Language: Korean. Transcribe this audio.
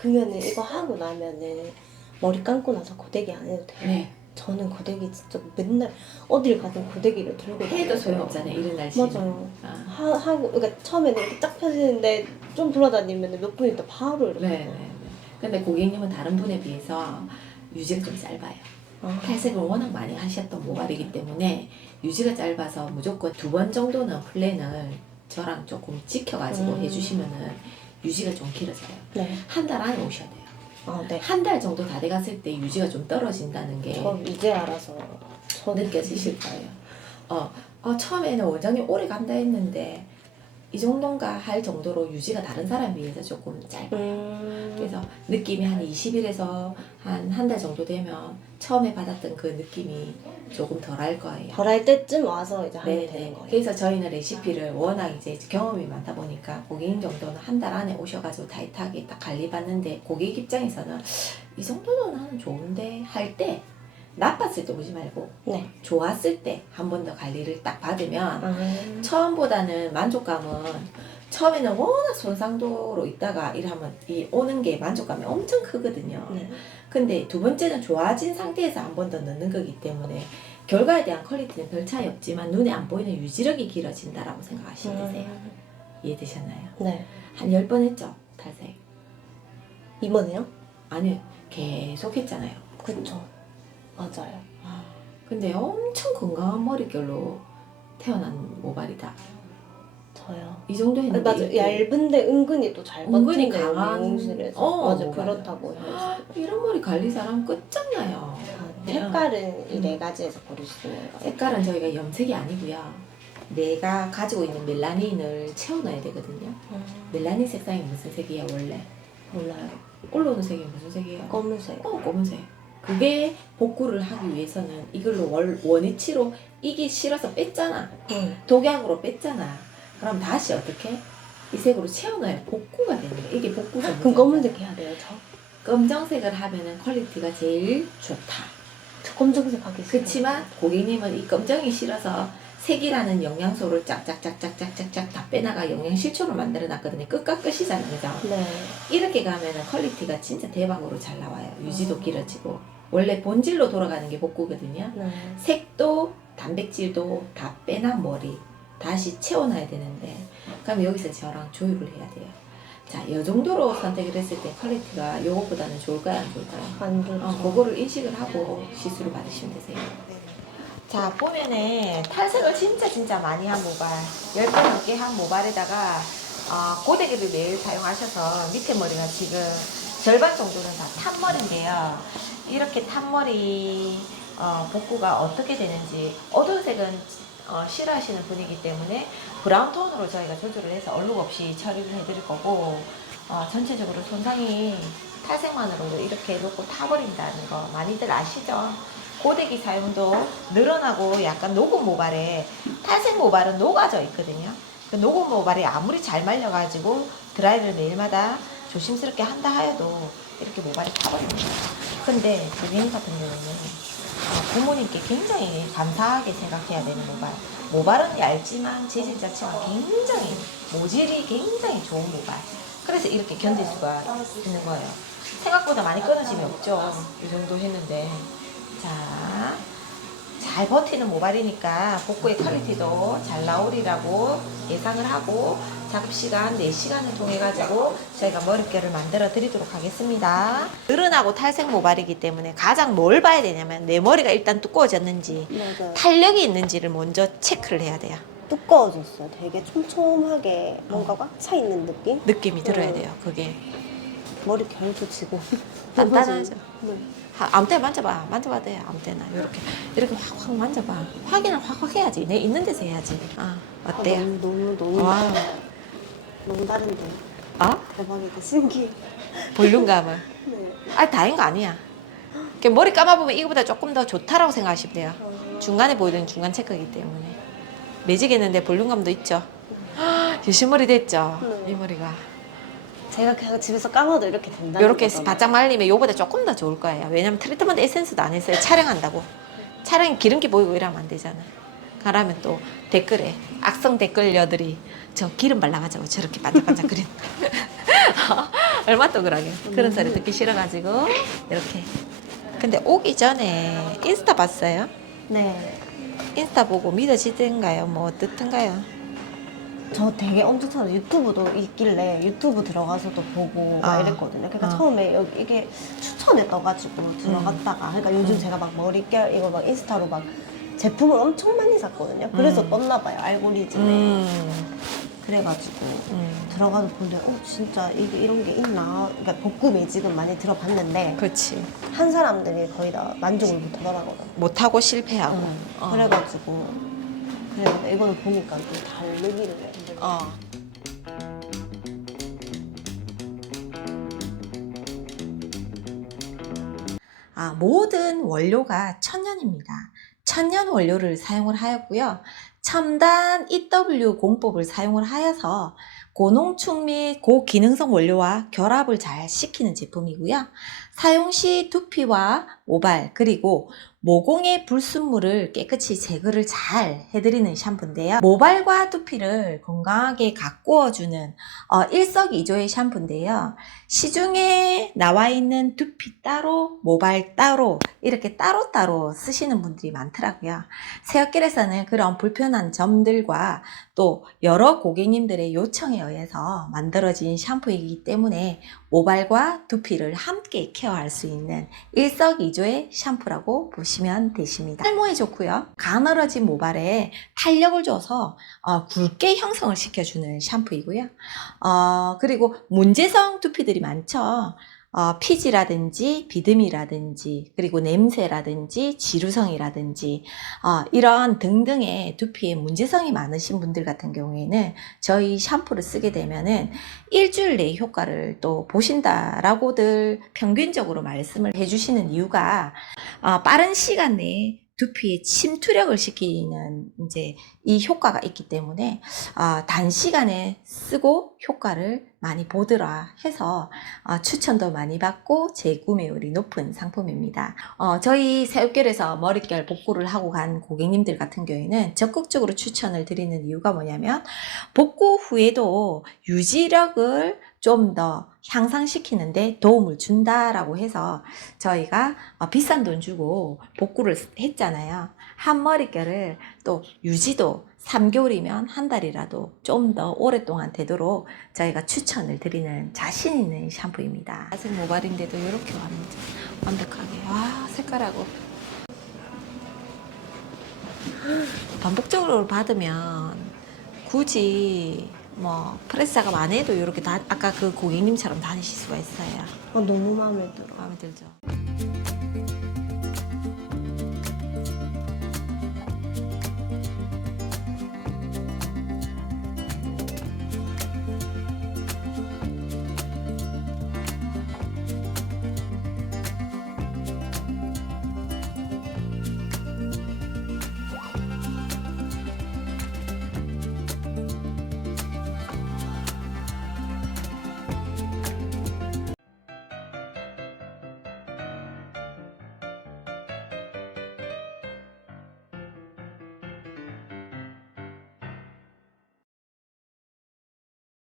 그러면은 이거 하고 나면은 머리 감고 나서 고데기 안 해도 돼요? 네. 저는 고데기 진짜 맨날 어딜 가든 고데기를 들고 해도 다녀요. 소용없잖아요. 이런 날씨는. 맞아요. 아. 하, 하고 그러니까 처음에는 이렇게 딱 펴지는데 좀 돌아다니면 몇 분 있다 바로 이렇게 네, 네, 네. 근데 고객님은 다른 분에 비해서 유지가 좀 짧아요. 아, 탈색을 워낙 많이 하셨던 모발이기 때문에 유지가 짧아서 무조건 두 번 정도는 플랜을 저랑 조금 지켜가지고 음. 해주시면은 유지가 좀 길어져요. 네. 한 달 안에 오셔야 돼요. 아, 네. 한 달 정도 다 돼갔을 때 유지가 좀 떨어진다는 게 저 이제 알아서 저 느껴지실 거예요. 어, 어, 처음에는 원장님 오래 간다 했는데 이 정도인가 할 정도로 유지가 다른 사람에 비해서 조금 짧아요. 음, 그래서 느낌이 한 20일에서 한 한 달 정도 되면 처음에 받았던 그 느낌이 조금 덜할 거예요. 덜할 때쯤 와서 이제 하면 되는. 거예요. 그래서 저희는 레시피를 워낙 이제 경험이 많다 보니까 고객님 정도는 한 달 안에 오셔가지고 타이트하게 딱 관리받는데 고객 입장에서는 이 정도는 나는 좋은데 할 때 나빴을 때 오지 말고 네. 좋았을 때 한 번 더 관리를 딱 받으면 아, 처음보다는 만족감은 처음에는 워낙 손상도로 있다가 이러면 이 오는 게 만족감이 엄청 크거든요. 네. 근데 두 번째는 좋아진 상태에서 한 번 더 넣는 거기 때문에 결과에 대한 퀄리티는 별 차이 없지만 눈에 안 보이는 유지력이 길어진다라고 생각하시면 되세요. 음, 이해되셨나요? 네. 한 10번 했죠? 탈색. 이번에요? 아니, 계속 했잖아요. 그쵸. 맞아요. 근데 엄청 건강한 머릿결로 태어난 모발이다. 저요. 이 정도 했는데 맞아. 이렇게 얇은데 은근히 또 잘 은근히 버틴대요, 강한- 미용실에서. 어, 맞아. 맞아요. 그렇다고 해요. 이런 머리 관리 잘하면 끝장나요. 아, 네. 색깔은 이 음. 네 가지에서 고를 수 있는 거예요. 색깔은 저희가 염색이 아니고요. 내가 가지고 있는 멜라닌을 채워넣어야 되거든요. 음, 멜라닌 색상이 무슨 색이에요 원래? 몰라요. 올라오는 색이 무슨 색이에요? 검은색. 어, 검은색. 그게 복구를 하기 위해서는 이걸로 월, 원위치로 이게 싫어서 뺐잖아. 응. 독약으로 뺐잖아. 그럼 다시 어떻게? 이 색으로 채워넣어야 복구가 되는 거야. 이게 복구 전 그럼 검은색 해야 돼요, 저? 검정색을 하면은 퀄리티가 제일 좋다. 저 검정색 하겠어요. 그렇지만 고객님은 이 검정이 싫어서 색이라는 영양소를 짝짝짝짝짝짝짝 다 빼나가 영양 실초를 만들어 놨거든요. 끝과 끝이잖아요. 그죠? 네. 이렇게 가면은 퀄리티가 진짜 대박으로 잘 나와요. 유지도 길어지고. 원래 본질로 돌아가는 게 복구거든요. 네. 색도 단백질도 다 빼난 머리 다시 채워놔야 되는데 그럼 여기서 저랑 조율을 해야 돼요. 자, 이 정도로 선택을 했을 때 퀄리티가 이것보다는 좋을까요, 안 좋을까요? 안 좋죠. 어, 그거를 인식을 하고 시술을 받으시면 되세요. 자, 보면은 탈색을 진짜 진짜 많이 한 모발, 10번 넘게 한 모발에다가 어, 고데기를 매일 사용하셔서 밑에 머리가 지금 절반 정도는 다 탄머리인데요. 이렇게 탄머리 어, 복구가 어떻게 되는지 어두운 색은 어, 싫어하시는 분이기 때문에 브라운 톤으로 저희가 조절을 해서 얼룩 없이 처리를 해드릴 거고 어, 전체적으로 손상이 탈색만으로도 이렇게 놓고 타버린다는 거 많이들 아시죠? 고데기 사용도 늘어나고 약간 녹은 모발에 탈색 모발은 녹아져 있거든요. 그 녹은 모발이 아무리 잘 말려가지고 드라이를 매일마다 조심스럽게 한다 하여도 이렇게 모발이 타버립니다. 근데 고객님 같은 경우는 어, 부모님께 굉장히 감사하게 생각해야 되는 모발. 모발은 얇지만 재질 자체가 굉장히 모질이 굉장히 좋은 모발. 그래서 이렇게 견딜 수가 있는 거예요. 생각보다 많이 끊어짐이 없죠. 이 정도 했는데. 자, 잘 버티는 모발이니까 복구의 퀄리티도 잘 나오리라고 예상을 하고 작업 시간 4시간을 통해 가지고 저희가 머릿결을 만들어 드리도록 하겠습니다. 늘어나고 탈색 모발이기 때문에 가장 뭘 봐야 되냐면 내 머리가 일단 두꺼워졌는지 맞아요. 탄력이 있는지를 먼저 체크를 해야 돼요. 두꺼워졌어요. 되게 촘촘하게 뭔가 꽉 차 있는 느낌? 느낌이 들어야 어. 돼요. 그게 머리 결도 지고. 단단하죠. 네. 하- 아무 때나 만져봐. 만져봐도 돼. 아무 때나. 이렇게 이렇게 확 확 만져봐. 확인을 확 확 해야지. 내 있는 데서 해야지. 아 어때요? 아, 너무 너무 너무 와. 너무 다른데. 아 대박이다. 신기해. 볼륨감을. 네. 아 다른 거 아니야. 이렇게 머리 감아보면 이거보다 조금 더 좋다라고 생각하시면 돼요. 중간에 보이는 중간 체크이기 때문에 매지겠는데 볼륨감도 있죠. 유시머리 됐죠. 네. 이 머리가 제가 그냥 집에서 감아도 이렇게 된다. 이렇게 바짝 말리면 요보다 조금 더 좋을 거예요. 왜냐면 트리트먼트 에센스도 안 했어요. 촬영한다고. 촬영이 기름기 보이고 이러면 안 되잖아. 그러면 또 댓글에 악성 댓글녀들이 저 기름 발라가지고 저렇게 반짝반짝거리는 얼마 또 그러게 그런 소리 듣기 싫어가지고 이렇게 근데 오기 전에 인스타 봤어요? 네. 인스타 보고 믿어지던가요? 뭐 어떻던가요? 저 되게 엄청 찾아 유튜브도 있길래 유튜브 들어가서도 보고 막 아. 이랬거든요. 그러니까 아. 처음에 여기 이게 추천에 떠가지고 들어갔다가 그러니까 요즘 제가 막 머릿결 이거 막 인스타로 막 제품을 엄청 많이 샀거든요. 그래서 음. 떴나 봐요 알고리즘에. 음, 그래가지고 음. 들어가서 보는데 어 진짜 이게 이런 게 있나? 그러니까 복구 매직은 많이 들어봤는데 그렇지 한 사람들이 거의 다 만족을 못 하더라고요. 못하고 실패하고 응. 어. 그래가지고 그래 이거는 보니까 좀 다르기를 해. 어. 아, 모든 원료가 천연입니다. 천연 원료를 사용을 하였고요. 첨단 EW 공법을 사용을 하여서 고농축 및 고기능성 원료와 결합을 잘 시키는 제품이고요. 사용 시 두피와 모발 그리고 모공의 불순물을 깨끗이 제거를 잘 해드리는 샴푸인데요. 모발과 두피를 건강하게 가꾸어주는 어, 일석이조의 샴푸인데요. 시중에 나와 있는 두피 따로, 모발 따로 이렇게 따로따로 쓰시는 분들이 많더라고요. 새어길에서는 그런 불편한 점들과 또 여러 고객님들의 요청에 의해서 만들어진 샴푸이기 때문에 모발과 두피를 함께 케어할 수 있는 일석이조의 샴푸라고 보시면 되십니다. 탈모에 좋고요. 가늘어진 모발에 탄력을 줘서 어, 굵게 형성을 시켜주는 샴푸이고요. 어, 그리고 문제성 두피들이 많죠. 어, 피지라든지 비듬이라든지 그리고 냄새라든지 지루성이라든지 어, 이런 등등의 두피에 문제성이 많으신 분들 같은 경우에는 저희 샴푸를 쓰게 되면은 일주일 내에 효과를 또 보신다라고들 평균적으로 말씀을 해주시는 이유가 어, 빠른 시간 내에 두피에 침투력을 시키는 이제 이 효과가 있기 때문에 어, 단시간에 쓰고 효과를 많이 보더라 해서 어, 추천도 많이 받고 재구매율이 높은 상품입니다. 어, 저희 새우결에서 머릿결 복구를 하고 간 고객님들 같은 경우에는 적극적으로 추천을 드리는 이유가 뭐냐면 복구 후에도 유지력을 좀 더 향상시키는데 도움을 준다라고 해서 저희가 어, 비싼 돈 주고 복구를 했잖아요. 한 머릿결을 또 유지도 3개월이면 한 달이라도 좀 더 오랫동안 되도록 저희가 추천을 드리는 자신 있는 샴푸입니다. 아직 모발인데도 이렇게 완전 완벽하게 와 색깔하고 반복적으로 받으면 굳이 뭐 프레스가 안 해도 이렇게 다 아까 그 고객님처럼 다니실 수가 있어요. 아, 너무 마음에 들어. 마음에 들죠.